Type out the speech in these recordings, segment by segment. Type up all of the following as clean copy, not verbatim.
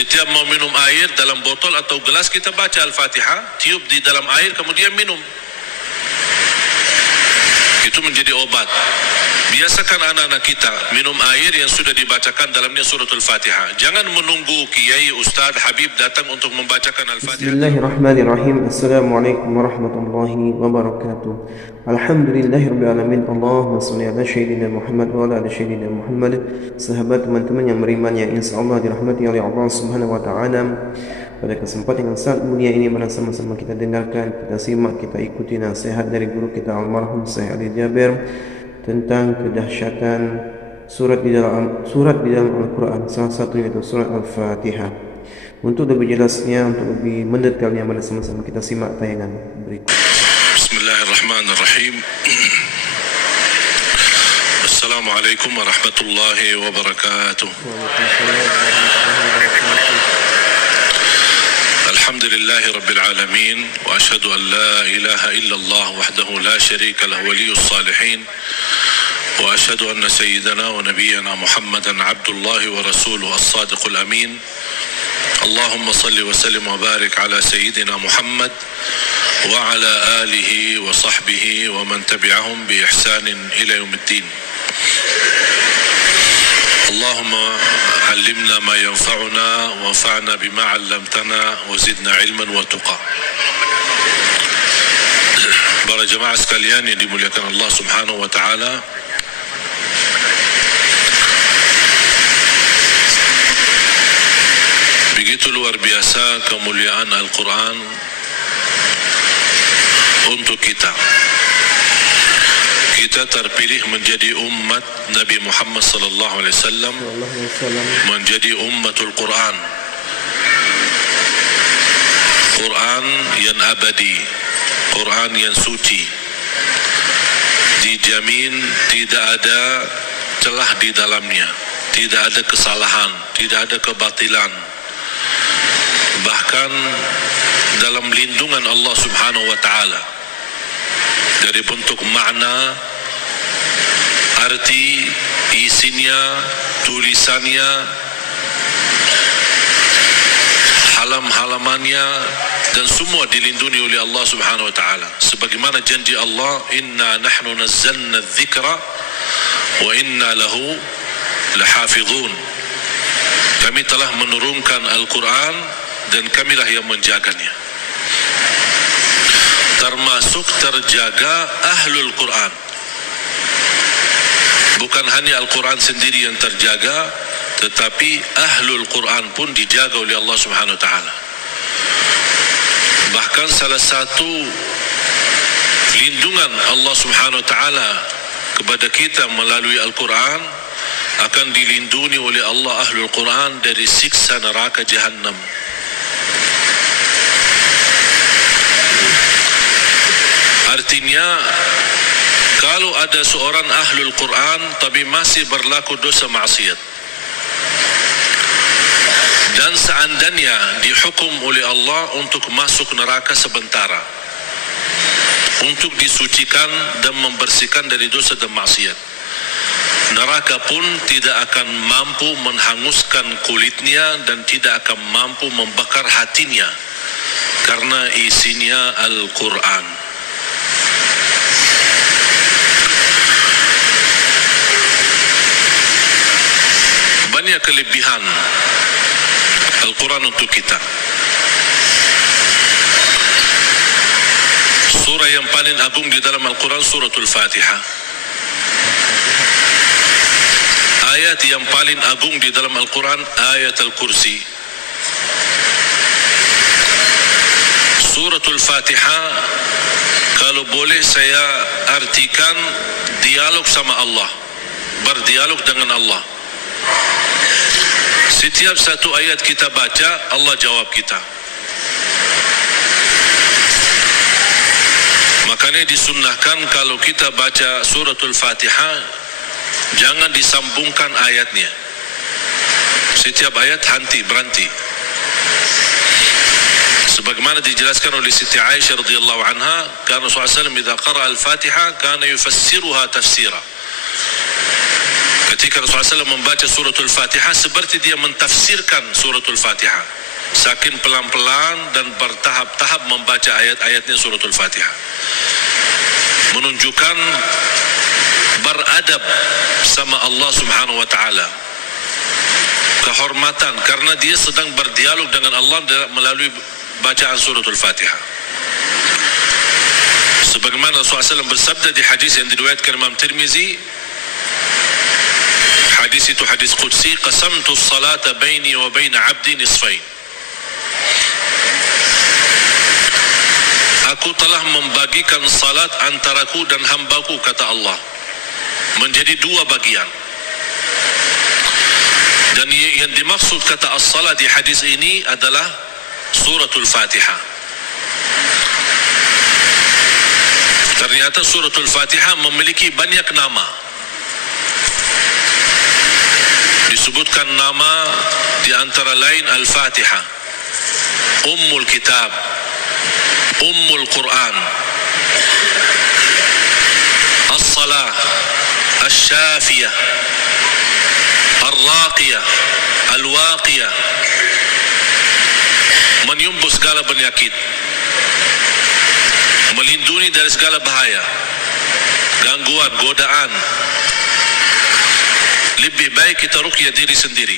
Setiap mau minum air dalam botol atau gelas, kita baca Al-Fatihah, tiup di dalam air, kemudian minum. Itu menjadi obat. Biasakan anak-anak kita minum air yang sudah dibacakan dalamnya suratul Fatihah. Jangan menunggu kiai, ustaz, habib datang untuk membacakan Al-Fatihah. Bismillahirrahmanirrahim. Assalamualaikum warahmatullahi wabarakatuh. Alhamdulillahirabbil alamin. Allahumma shalli ala sayyidina Muhammad wa ala ali sayyidina Muhammad. Sahabat, teman-teman yang beriman yang insyaallah dirahmati oleh Allah Subhanahu wa taala. Pada kesempatan yang sangat mulia ini, mari sama-sama kita dengarkan, kita simak, kita ikuti nasihat dari guru kita almarhum Syekh Ali Jabir tentang kedahsyatan surat di dalam Al-Quran, salah satunya itu surat Al-Fatihah. Untuk lebih jelasnya, untuk lebih mendetailnya, mari sama-sama kita simak tayangan berikut. Bismillahirrahmanirrahim. Assalamualaikum warahmatullahi wabarakatuh. Alhamdulillahi rabbil alamin, wa ashhadu an la ilaha illallah wahdahu la sharika lahu waliyus salihin, wa ashhadu anna sayyidana wa nabiyyana Muhammadan abdullahi wa rasuluhu as-sadiqul amin. Allahumma salli wa sallim wa barik ala sayyidina Muhammad wa ala alihi wa sahbihi wa man tabi'ahum bi ihsanin ila yaumiddin. اللهم علمنا ما ينفعنا وانفعنا بما علمتنا وزدنا علما وتقى. Para jemaah sekalian yang dimuliakan Allah Subhanahu wa taala, begitu luar biasa kemuliaan Al-Quran untuk kita. Kita terpilih menjadi umat Nabi Muhammad sallallahu alaihi wasallam, menjadi ummatul Quran. Quran yang abadi, Quran yang suci, dijamin tidak ada celah di dalamnya, tidak ada kesalahan, tidak ada kebatilan. Bahkan dalam lindungan Allah Subhanahu wa taala, dari bentuk makna, arti, isinya, tulisannya, halam-halamannya, dan semua dilindungi oleh Allah Subhanahu wa taala. Sebagaimana janji Allah, inna nahnu nazzalna dzikra wa inna lahu lahafizun. Kami telah menurunkan Al-Quran dan kamilah yang menjaganya. Termasuk terjaga ahlul Quran. Bukan hanya Al-Quran sendiri yang terjaga, tetapi ahlul Quran pun dijaga oleh Allah Subhanahu wa taala. Bahkan salah satu lindungan Allah Subhanahu wa taala kepada kita melalui Al-Quran, akan dilindungi oleh Allah ahlul Quran dari siksa neraka Jahannam. Artinya, kalau ada seorang ahlul Quran tapi masih berlaku dosa maksiat, dan seandainya dihukum oleh Allah untuk masuk neraka sementara, untuk disucikan dan membersihkan dari dosa dan maksiat, neraka pun tidak akan mampu menghanguskan kulitnya dan tidak akan mampu membakar hatinya, karena isinya Al-Quran. Banyak kelebihan Al-Quran untuk kita. Surah yang paling agung di dalam Al-Quran suratul Fatihah. Ayat yang paling agung di dalam Al-Quran ayat Al-Kursi. Suratul Fatihah, kalau boleh saya artikan dialog sama Allah, berdialog dengan Allah. Setiap satu ayat kita baca, Allah jawab kita. Makanya disunnahkan kalau kita baca suratul Fatihah, jangan disambungkan ayatnya. Setiap ayat berhenti. Sebagaimana dijelaskan oleh Siti Aisyah radhiyallahu anha, kana Rasulullah sallallahu alaihi wasallam idza qara'a al-Fatihah kana yufassiruha tafsira. Ketika Rasulullah SAW membaca suratul Fatihah, seperti dia mentafsirkan suratul Fatihah, saking pelan-pelan dan bertahap-tahap membaca ayat-ayatnya suratul Fatihah, menunjukkan beradab sama Allah Subhanahu wa taala, kehormatan, karena dia sedang berdialog dengan Allah melalui bacaan suratul Fatihah. Sebagaimana Rasulullah SAW bersabda di hadis yang diriwayatkan Imam Tirmizi, hadis itu hadis qudsi, qasamtu as-salata baini wa baina 'abdi nisfain. Aku telah membagikan salat antaraku dan hambaku, kata Allah, menjadi dua bagian. Dan yang dimaksud kata as-salat di hadis ini adalah suratul Fatihah. Ternyata suratul Fatihah memiliki banyak nama. Disebutkan nama di antara lain Al-Fatihah, Ummul Kitab, Ummul Quran, As-Salah, As-Syafiyah, Ar-Raqiyah, Al-Waqiyah, menyembuh segala penyakit, melindungi dari segala bahaya, gangguan, godaan. Lebih baik kita ruqyah diri sendiri.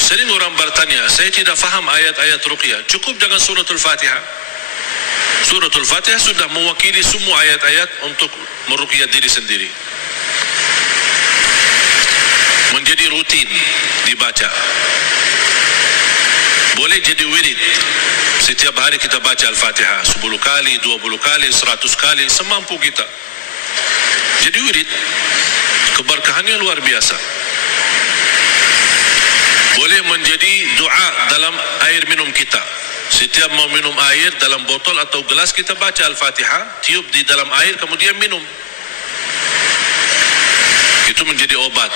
Sering orang bertanya, saya tidak faham ayat-ayat ruqyah, cukup dengan suratul Fatihah. Suratul Fatihah sudah mewakili semua ayat-ayat untuk meruqyah diri sendiri, menjadi rutin dibaca. Boleh jadi wirid, setiap hari kita baca Al-Fatihah 10 kali, 20 kali, 100 kali, semampu kita. Jadi wirid, keberkahannya luar biasa. Boleh menjadi doa dalam air minum kita. Setiap mau minum air dalam botol atau gelas, kita baca Al-Fatihah, tiup di dalam air, kemudian minum. Itu menjadi obat.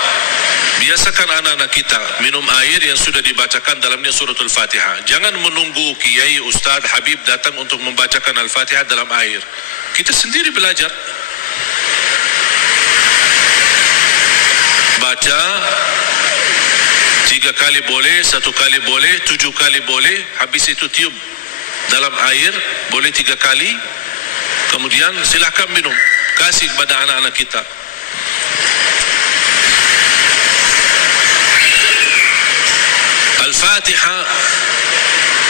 Biasakan anak-anak kita minum air yang sudah dibacakan dalamnya suratul Fatihah. Jangan menunggu kiai, ustaz, habib datang untuk membacakan Al-Fatihah dalam air. Kita sendiri belajar. Baca 3 kali boleh, 1 kali boleh, 7 kali boleh. Habis itu tiup dalam air, boleh 3 kali. Kemudian silakan minum. Kasih kepada anak-anak kita. Al-Fatihah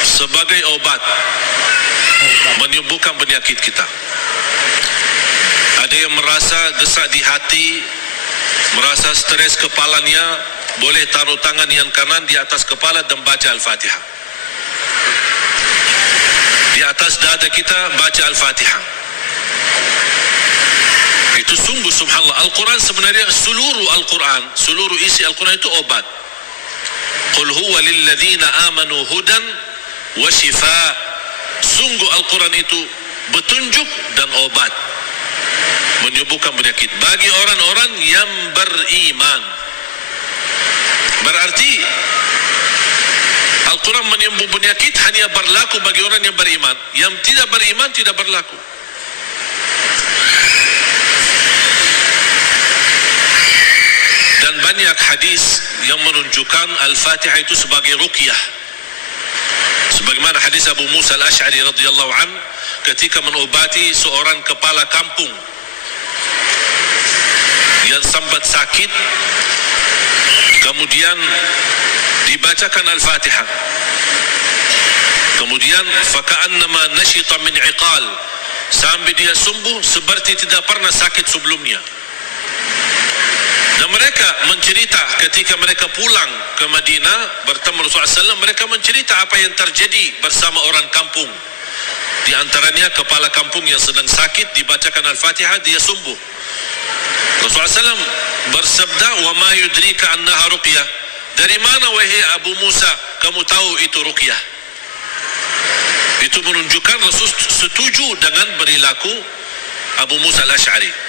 sebagai obat menyembuhkan penyakit kita. Ada yang merasa gesak di hati, merasa stres kepalanya, boleh taruh tangan yang kanan di atas kepala dan baca Al-Fatihah. Di atas dada kita baca Al-Fatihah. Itu sungguh subhanallah. Al-Quran sebenarnya seluruh isi Al-Quran itu obat. Qul huwa lilladzina amanu hudan wa shifa. Sungguh Al-Quran itu petunjuk dan obat, menyembuhkan penyakit bagi orang-orang yang beriman. Berarti Al-Quran menyembuh penyakit hanya berlaku bagi orang yang beriman. Yang tidak beriman tidak berlaku. Dan banyak hadis yang menunjukkan Al-Fatihah itu sebagai ruqyah. Sebagaimana hadis Abu Musa Al-Ash'ari radhiyallahu an, ketika menobati seorang kepala kampung yang sambat sakit, kemudian dibacakan Al-Fatihah, kemudian faka'annama nashita min iqal, sampai dia sembuh seperti tidak pernah sakit sebelumnya. Dan mereka mencerita ketika mereka pulang ke Madinah bertemu Rasulullah SAW, mereka mencerita apa yang terjadi bersama orang kampung. Di antaranya kepala kampung yang sedang sakit, dibacakan Al-Fatihah, dia sembuh. Rasulullah SAW bersabda, wa ma yudrika annaha ruqyah. Dari mana wahai Abu Musa kamu tahu itu ruqyah? Itu menunjukkan Rasul setuju dengan perilaku Abu Musa Al-Ash'ari.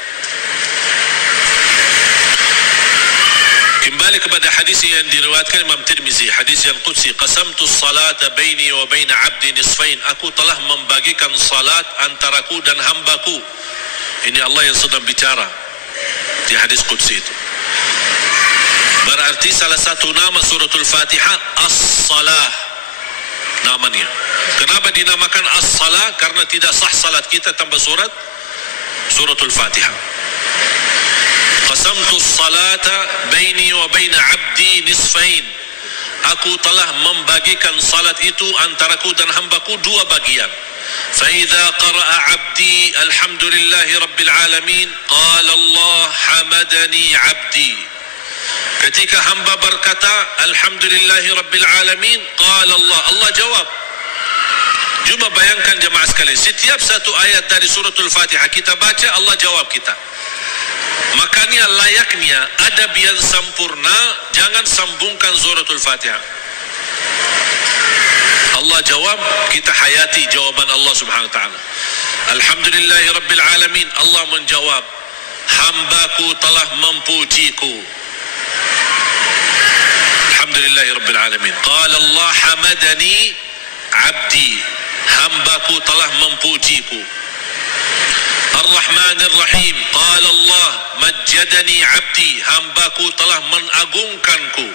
Kembali kepada hadis yang diriwayatkan Imam Tirmizi, hadis yang qudsi, qasamtu as-salata baini wa baina 'abdi nisfain. Aku telah membagikan salat antaraku dan hambaku. Ini Allah yang sedang bicara di hadis qudsi itu. Berarti salah satu nama suratul Fatihah As-Salah namanya. Kenapa dinamakan As-Salah? Karena tidak sah salat kita tanpa suratul Fatihah. Qasamtu as-salata baini wa baina 'abdi nisfain. Aku telah membagikan salat itu antaraku dan hambaku dua bagian. Fa idza qara'a 'abdi alhamdulillahi rabbil alamin qala Allah hamadani 'abdi. Ketika hamba berkata alhamdulillahi rabbil alamin qala Allah jawab. Cuba bayangkan jemaah sekalian, setiap satu ayat dari suratul Fatihah kita baca, Allah jawab kita. Makanya layaknya adab yang sempurna, jangan sambungkan suratul Fatihah. Allah jawab, kita hayati jawaban Allah subhanahu wa ta'ala. Alhamdulillahi rabbil alamin, Allah menjawab, hambaku telah memujiku. Alhamdulillahi rabbil alamin. Qala Allah hamadani abdi, hambaku telah memujiku. Ar-Rahmanir Rahim, qala Allah majjadani abdi, hambaku telah mengagungkanku.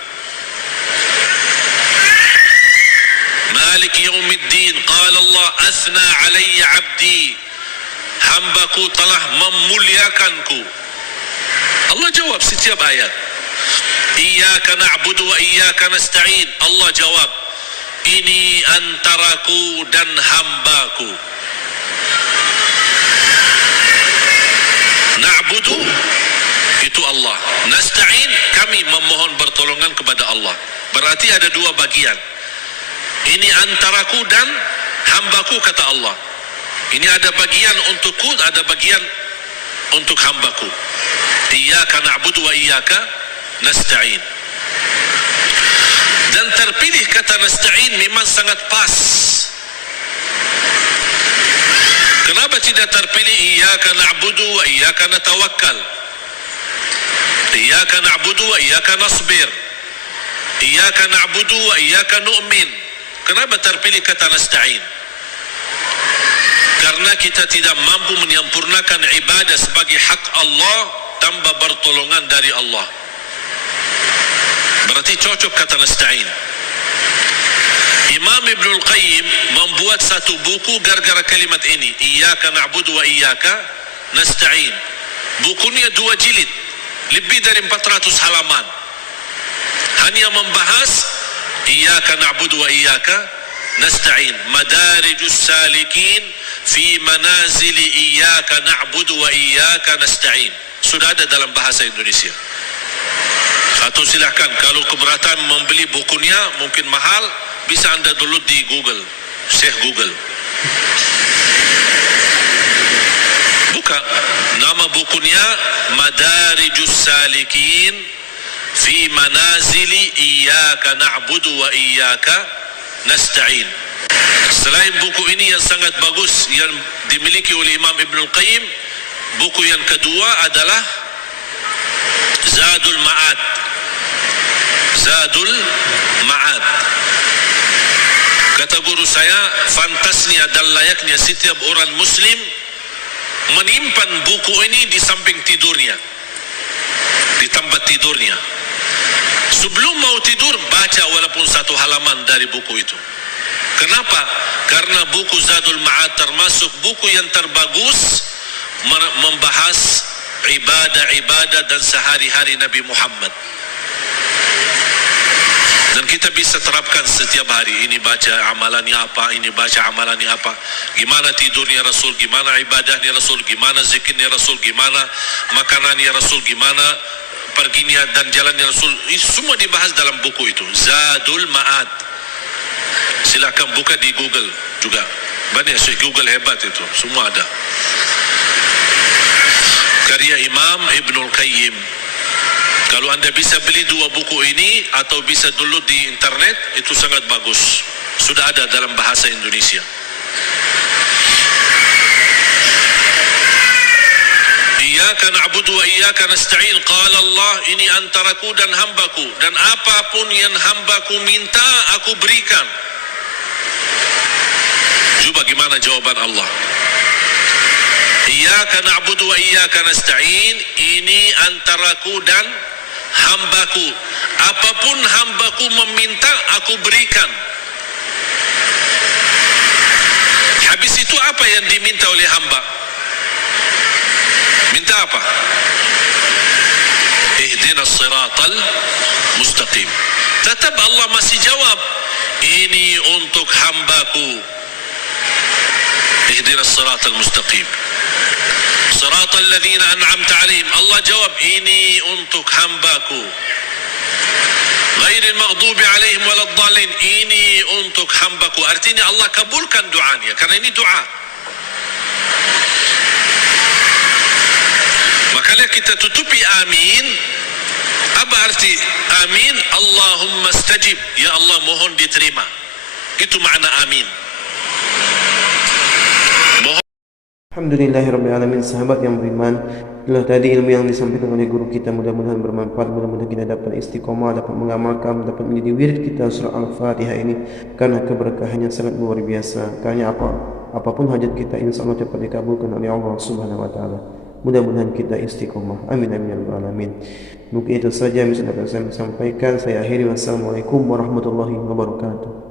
Malik yaumiddin, qala Allah asna alayya abdi, hambaku telah memuliakanku. Allah jawab setiap ayat. Iyyaka na'budu wa iyyaka nasta'in, Allah jawab, ini antaraku dan hambaku. Na'budu itu Allah, nasta'in kami memohon pertolongan kepada Allah. Berarti ada dua bagian. Ini antaraku dan hambaku kata Allah. Ini ada bagian untukku, ada bagian untuk hambaku. Iyyaka na'budu wa iyyaka nasta'in. Dan terpilih kata nasta'in memang sangat pas. Kenapa tidak terpilih iyyaka na'budu wa iyyaka natawakkal? Iyyaka na'budu wa iyyaka nasbir. Iyyaka na'budu wa iyyaka nu'min. Kenapa terpilih kata nasta'in? Karena kita tidak mampu menyempurnakan ibadah sebagai hak Allah tanpa pertolongan dari Allah. Berarti cocok kata nasta'in. Imam Ibnul Qayyim membuat satu buku gara-gara kalimat ini, Iyyaka na'budu wa iyyaka nasta'in. Bukunya 2 jilid, lebih dari 400 halaman. Hanya membahas Iyyaka na'budu wa iyyaka nasta'in. Madarijus salikin fi manazili iyyaka na'budu wa iyyaka nasta'in. Sudah ada dalam bahasa Indonesia. Atau silahkan kalau keberatan membeli bukunya mungkin mahal, bisa anda download di Google, Syekh Google. Buka nama bukunya Madarijus Salikin fi Manazili Iyyaka Na'budu wa Iyyaka Nasta'in. Selain buku ini yang sangat bagus yang dimiliki oleh Imam Ibnul Qayyim, buku yang kedua adalah Zadul Ma'ad. Zadul Ma'ad. Kata guru saya, fantasnya dan layaknya setiap orang muslim menyimpan buku ini di samping tidurnya, di tempat tidurnya. Sebelum mau tidur, baca walaupun 1 halaman dari buku itu. Kenapa? Karena buku Zadul Ma'ad termasuk buku yang terbagus membahas ibadah-ibadah dan sehari-hari Nabi Muhammad. Dan kita bisa terapkan setiap hari. Ini baca amalannya apa, ini baca amalannya apa. Gimana tidurnya Rasul, gimana ibadahnya Rasul, gimana zikirnya Rasul, gimana makanannya Rasul, gimana perginya dan jalannya Rasul. Ini semua dibahas dalam buku itu, Zadul Ma'ad. Silakan buka di Google juga. Banyak Syekh Google hebat itu, semua ada. Karya Imam Ibnul Qayyim. Kalau anda bisa beli 2 buku ini atau bisa download di internet, itu sangat bagus. Sudah ada dalam bahasa Indonesia. Iyyaka na'budu wa iyyaka nasta'in. Qala Allah, ini antaraku dan hambaku, dan apapun yang hambaku minta aku berikan. Coba gimana jawaban Allah? Iyyaka na'budu wa iyyaka nasta'in, ini antaraku dan hambaku. apapun hambaku meminta, aku berikan. Habis itu apa yang diminta oleh hamba? Minta apa? Ihdinas siratal mustaqim. Tetap Allah masih jawab, ini untuk hambaku. Ihdinas siratal mustaqim. Siratal ladzina an'amta 'alaihim. Allah jawab, ini untuk hambaku. Ghairil maghdubi 'alaihim waladdallin. Ini untuk hambaku. Artinya Allah kabulkan doanya karena ini doa. Makanya kita tutupi amin. Apa arti amin? Allahumma stajib. Ya Allah, mohon diterima. Itu makna amin. Alhamdulillahirrabbilalamin. Sahabat yang beriman, itulah tadi ilmu yang disampaikan oleh guru kita. Mudah-mudahan bermanfaat, mudah-mudahan kita dapat istiqomah, dapat mengamalkan, dapat menjadi wirid kita surah Al-Fatihah ini, karena keberkahannya sangat luar biasa. Karena apapun hajat kita, insya Allah dapat dikabulkan oleh Allah Subhanahu Wa Taala. Mudah-mudahan kita istiqomah. Amin amin ya rabbal alamin. Mungkin itu saja yang bisa dapat saya sampaikan. Saya akhiri. Wassalamualaikum warahmatullahi wabarakatuh.